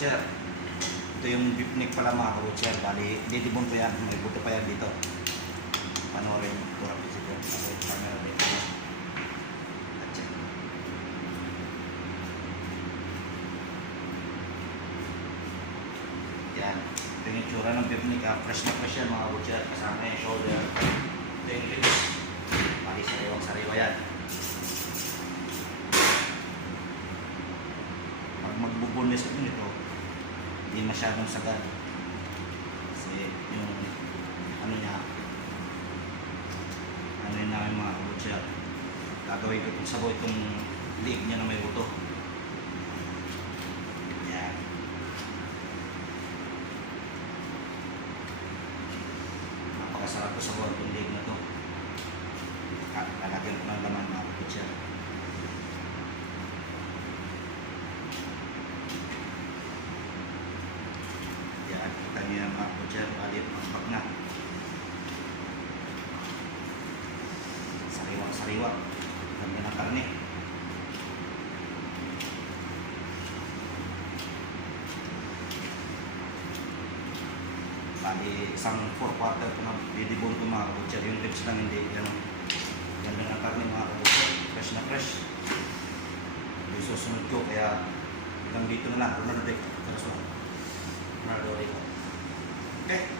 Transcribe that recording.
kabutcher. Ito yung beef neck pala mga kabutcher. Bali, didibon ko yan. May buto pa yan dito. Panoorin yung tura physical. Okay, camera dito. Yan. Ito yung itsura ng beef neck. Fresh na fresh yan mga kabutcher. Kasama yung shoulder. Ito yung ribs. Bali, sariwang-sariwa yan. Magbubunlis ko nito, hindi masyadong sagad kasi yung ano niya, ano yun namin mga kabutcher, gagawin ko itong sabaw itong liig niya na may buto. Yan, napakasarap ko sabaw itong liig na to. Lalagyan ko ng laman mga kabutcher. Kita niyo yung mga kabutcher, bali pagpag na. Sariwa-sariwa. Ganda ng karne. Bali isang 4/4 ko na didibon ko mga kabutcher. Yung ribs lang hindi. Ganda ng karne mga kabutcher. Fresh na fresh. Yung susunod ko kaya hanggang dito na lang. Ronaldo Rico. Okay.